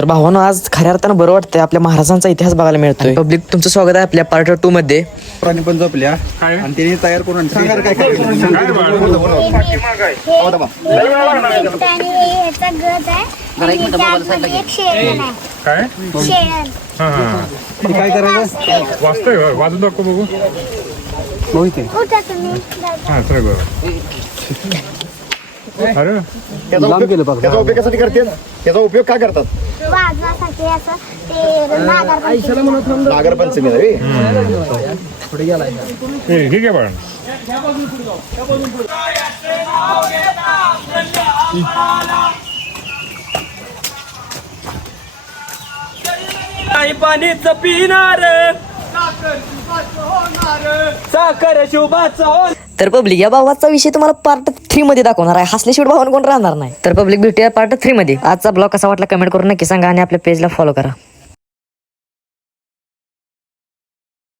तर भावानं आज खऱ्या अर्थानं बरं वाटतंय, आपल्या महाराजांचा इतिहास बघायला मिळतोय. पब्लिक तुमचं स्वागत आहे आपल्या पार्ट 2 मध्ये. प्राणी पण जपल्या आणि तिने तयार करून काय करायचं वाचतोय वाजून दाखव बघू. हा चल बरं. अरे त्याचा उपयोग कशासाठी करतात, त्याचा उपयोग काय करतात नागरपंचमी ठीक आहे बाळा. पाणीच पिणार साखर शुभाचा. तर पब्लिक या भावाचा विषय तुम्हाला पार्ट 3 मध्ये दाखवणार आहे. हसल्याशिवाय भावानं कोण राहणार नाही. तर पब्लिक भेटूया पार्ट 3 मध्ये. आजचा ब्लॉग कसा वाटला कमेंट करून नक्की सांगा आणि आपल्या पेजला फॉलो करा.